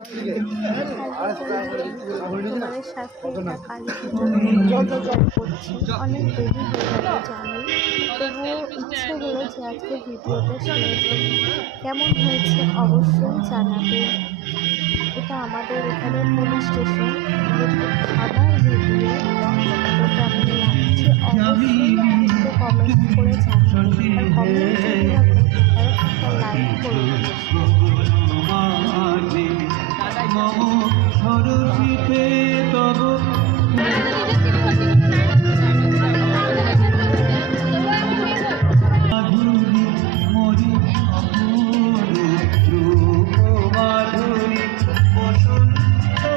তোমাদের সাথে এটা কালী যোগাযোগ করছি। অনেক দেরি হয়ে গেল জানি, তবুও ইচ্ছে হলো যে আজকে ভিডিওটা শেয়ার করি। কেমন হয়েছে অবশ্যই জানাবে। এটা আমাদের এখানে পুলিশ স্টেশন, থানার ভিডিও। তো কেমন লাগছে অবশ্যই কিন্তু কমেন্ট করে জানাবে। আর কমেন্ট যদি না করতে পারো একটা লাইক করে দিও। সরসিতে তব মাধুরী মরি অপূর্ব রূপ মাধুরী বসন্ত